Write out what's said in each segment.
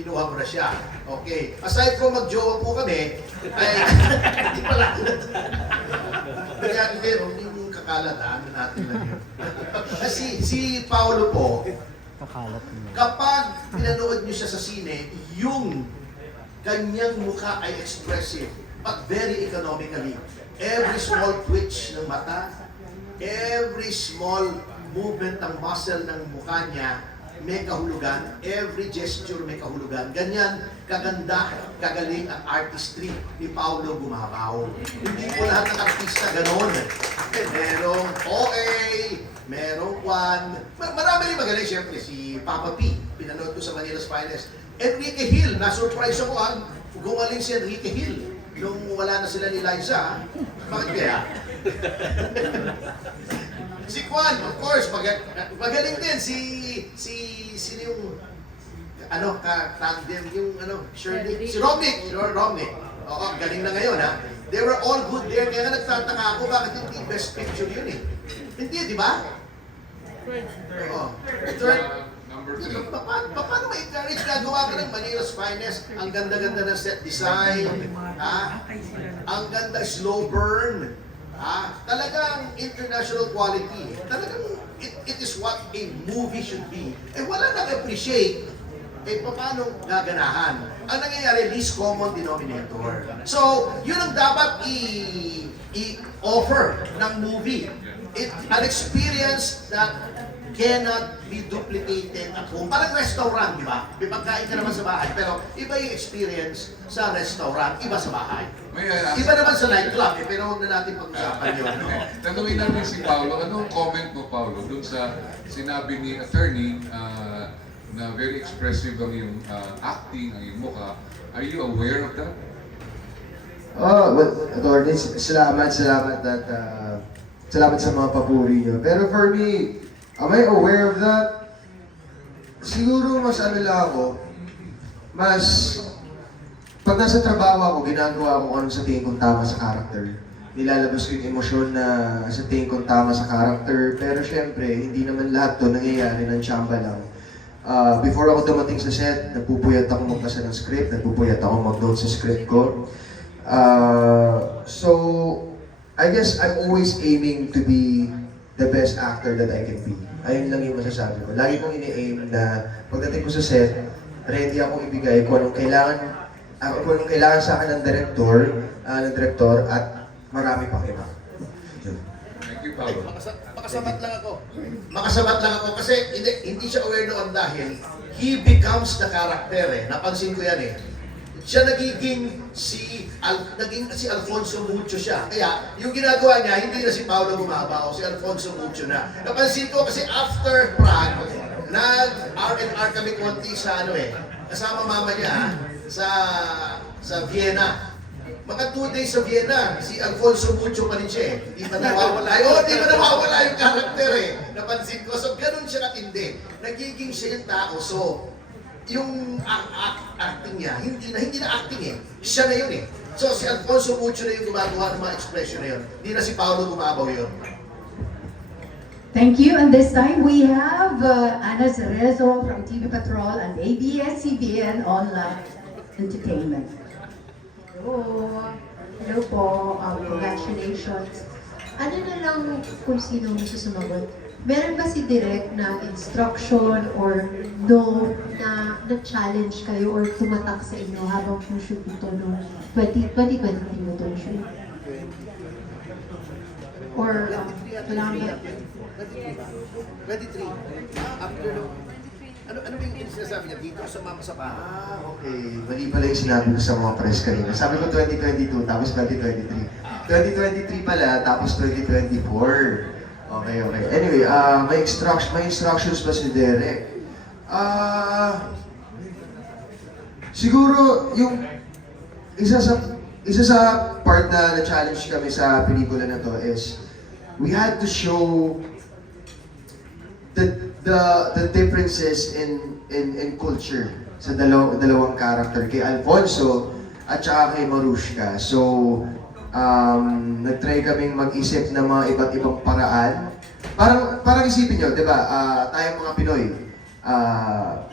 kinuha mo na siya. Okay. Aside from mag-jowa po kami, ay, hindi pala. Kaya hindi yung kakalat, ano natin lang yun. Si Paolo po, Kakalat niya. kapag pinanood niyo siya sa sine, yung kanyang mukha ay expressive, but very economically. Every small twitch ng mata, every small movement ng muscle ng mukha niya, may kahulugan. Every gesture may kahulugan. Ganyan, kaganda, kagaling ang artistry ni Paolo Gumabaw. Hindi po lahat ng artista ganon. Merong OA, merong Juan. Marami rin magaling, siyempre, si Papa P. Pinanood ko sa Manila's Finest. Enrique Hill, na-surprise ako gumaling si Enrique Hill nung wala na sila ni Liza. Bakit kaya? Si Juan, of course, magaling din. Sino yung, tandem, yung, Shirley, si Romnick. Oo, galing na ngayon, ha? They were all good there. Kaya nga nagtataka ako, bakit hindi best picture yun, eh? Hindi, di ba? Oo. Third, Number 3. paano ma-encourage gagawa ka ng Manila's Finest? Ang ganda-ganda ng set design, ha? Ang ganda, slow burn. Talagang international quality. Talagang it is what a movie should be. Eh wala nag-appreciate, paano gaganahan? Ang nangyayari, least common denominator. So, yun ang dapat i-offer ng movie. An experience that cannot be duplicated at home. Parang restaurant, di ba? May pagkain ka naman sa bahay, pero iba yung experience sa restaurant, iba sa bahay. Iba naman sa nightclub, pero huwag na natin pag-usapan yun. No? Tanungin namin si Paolo, anong comment mo, Paolo, dun sa sinabi ni attorney na very expressive ang iyong acting, ang iyong mukha. Are you aware of that? Well, attorney, salamat sa mga papuri niyo. Pero for me, am I aware of that? Siguro mas ano lang ako, pag nasa trabaho ako, ginagawa ko kung ano sa tingin kong tama sa character. Nilalabas ko yung emosyon na sa tingin kong tama sa character. Pero syempre, hindi naman lahat to nangyayari ng tsamba lang. Before ako dumating sa set, nagpupuyat ako magbasa ng script, nagpupuyat ako mag-note sa script ko. So, I guess I'm always aiming to be the best actor that I can be. Ayun lang yung masasabi ko. Lagi kong ini-aim na pagdating ko sa set, ready akong ibigay kung anong kailangan sa akin ng director at marami pang iba. Thank you, Paolo. Makasabat lang ako kasi hindi siya aware noon dahil he becomes the character eh. Napansin ko yan eh. Siya naging si Alfonso Mucho siya. Kaya yung ginagawa niya, hindi na si Paolo Gumabaw, si Alfonso Mucho na. Napansin ko kasi after Prague, nag-R&R kami konti sa kasama mama niya sa Vienna. Mga 2 days sa Vienna, si Alfonso Mucho pa rin siya eh. Hindi pa nawawala yung karakter eh. Napansin ko. So, ganun siya katindi. Nagiging siya yung tao. So, yung acting niya, hindi na acting eh. Siya na yun eh. So, si Alfonso Mucho na yung gumagawa ng mga expression na yun. Hindi na si Paolo Gumabaw yun. Thank you. And this time we have Ana Cerezo from TV Patrol and ABS-CBN Online Entertainment. Hello. Hello po. Congratulations. Ano na lang kung sino gusto sumagot? Meron ba si Direk na instruction or no na challenge kayo or tumatak sa inyo habang shoot ito no 2023 mo ito shoot? Or wala ba? 23. After ano yung sinasabi niya dito sa mama sa bahay? Okay. Mali pala yung sinabi ko sa mga press kanina. Sabi ko 2022, tapos 2023. 2023 pala, tapos 2024. Okay. Anyway, may instructions pa si Derek. Siguro, yung isa sa part na na-challenge kami sa pelikula na to is we had to show the differences in culture sa dalawang character, kay Alfonso at saka kay Marushka. So, nag-try kaming mag-isip ng mga iba't ibang paraan. Parang isipin nyo, di ba, tayong mga Pinoy,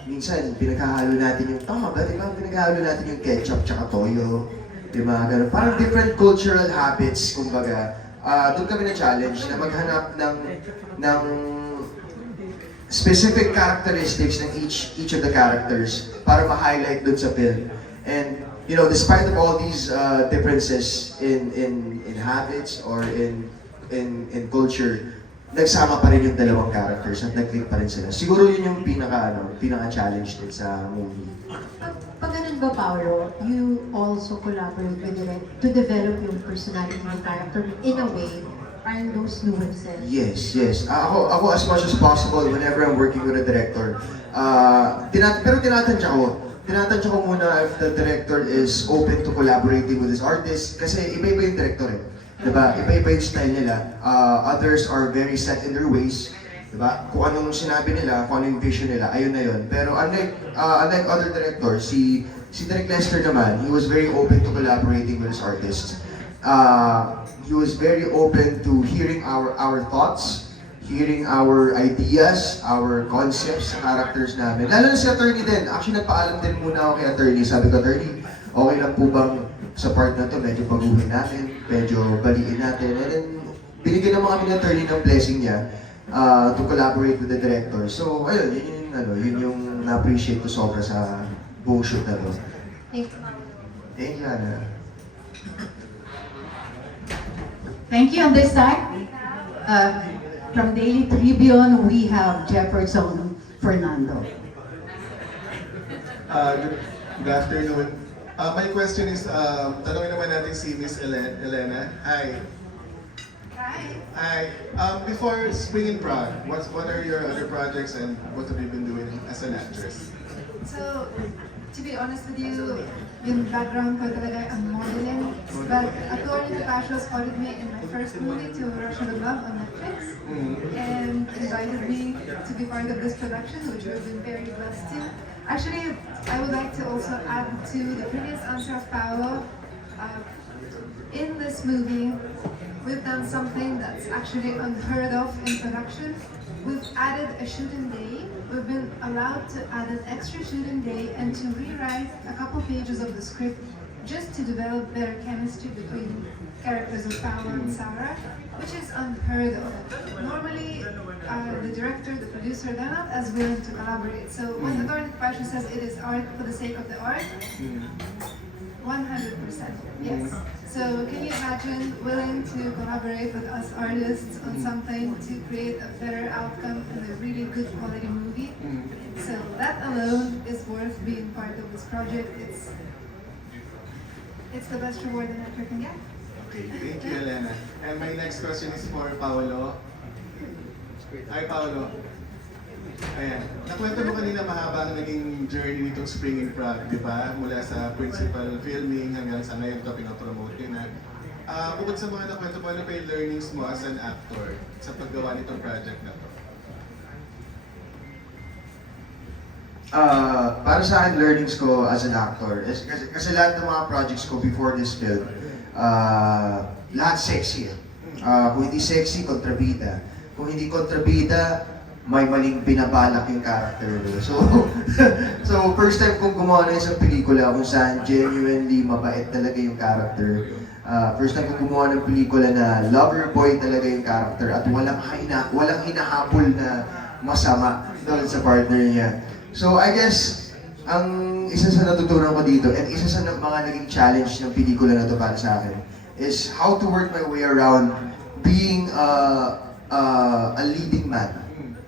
minsan pinaghahalo natin yung, tama ba, di ba? Pinaghahalo natin yung ketchup tsaka toyo. Di ba? Ganun. Parang different cultural habits, kumbaga. Doon kami na-challenge na maghanap ng specific characteristics ng each of the characters para ma-highlight doon sa film. And, you know, despite of all these differences in habits or in culture, nagsama pa rin yung dalawang characters at nag-click pa rin sila. Siguro yun yung pinaka-challenge din sa movie. Pag ganun ba, Paolo, you also collaborate with Direk to develop yung personality ng character in a way, parang those nuances. Yes. Ako as much as possible whenever I'm working with a director. Pero tinatansya ko muna if the director is open to collaborating with his artist kasi iba-iba yung director eh. Diba? Iba-iba yung style nila. Others are very set in their ways. Diba? Kung anong sinabi nila, kung ano yung vision nila, ayun na yun. Pero unlike other directors, si Direk Lester naman, he was very open to collaborating with his artists. He was very open to hearing our thoughts, hearing our ideas, our concepts sa characters namin. Lalo na si attorney din. Actually, nagpaalam din muna ako kay attorney. Sabi ko, attorney, okay lang po bang sa part na to, medyo baguhin natin, medyo baliin natin. And then, binigyan naman kami ng attorney ng blessing niya to collaborate with the director. So, ayun, yun yung na-appreciate ko sobra sa buong shoot na to. Thank you. Thank you, Ana. Thank you. On this side, from Daily Tribune, we have Jefferson Fernando. Good afternoon. My question is, tanongin naman natin si Miss Elena. Hi. Hi. Before Spring in Prague, what are your other projects and what have you been doing as an actress? So, to be honest with you, yung background ko talaga ang modeling. But Attorney Pasha spotted me in my first movie to Russian Love on Netflix and invited me to be part of this production, which we've been very blessed to. Actually, I would like to also add to the previous answer of Paolo. In this movie, we've done something that's actually unheard of in production. We've added a shooting day. We've been allowed to add an extra shooting day and to rewrite a couple pages of the script just to develop better chemistry between characters of Paolo and Sarah, which is unheard of. Normally, the director, the producer, they're not as willing to collaborate. So when Attorney Pasha says it is art for the sake of the art, 100%, yes. So can you imagine willing to collaborate with us artists on something to create a better outcome and a really good quality movie? So that alone is worth being part of this project. It's the best reward an actor can get. Okay, thank you, Elena. And my next question is for Paolo. Hi, Paolo. Ayan. Nakwento mo kanina mahaba ang naging journey nitong Spring in Prague, di ba? Mula sa principal filming hanggang sa ngayon ito pinapromote yun na. Bukod sa mga nakwento mo, ano pa yung learnings mo as an actor sa paggawa nitong project na to? Para sa akin, learnings ko as an actor, kasi lahat ng mga projects ko before this film, lahat sexy. Kung hindi sexy, kontrabida. Kung hindi kontrabida, may maling binabalak yung character. So first time kong gumawa ng isang pelikula kung saan genuinely mabait talaga yung character. First time kong gumawa ng pelikula na lover boy talaga yung character at walang hinahabol na masama doon sa partner niya. So I guess, ang isa sa natutunan ko dito and isa sa mga naging challenge ng pelikula na to para sa akin is how to work my way around being a leading man.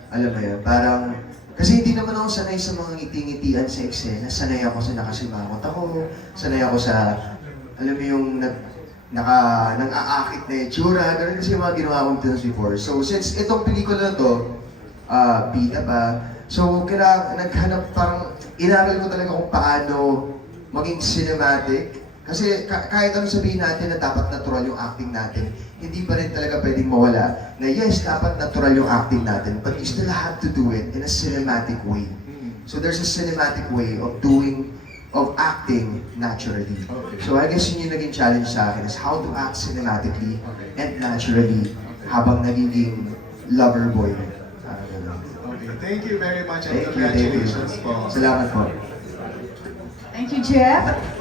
Alam mo yun, parang, kasi hindi naman ako sanay sa mga ngiti-ngitian sa eksena. Sanay ako sa nakasimangot ako, sanay ako sa, alam mo yung nang-aakit na itsura, ganun kasi yung mga ginawa kong films before. So since itong pelikula na to, bida pa, so naghanap parang, inaral ko talaga kung paano maging cinematic. Kasi kahit ano sabihin natin na dapat natural yung acting natin, hindi pa rin talaga pwedeng mawala na yes, dapat natural yung acting natin, but you still have to do it in a cinematic way. So there's a cinematic way of acting naturally. So I guess yun yung naging challenge sa akin is how to act cinematically and naturally habang nagiging lover boy. Okay, Thank you very much and Thank you, thank you. congratulations po. Salamat po. Thank you, Jeff.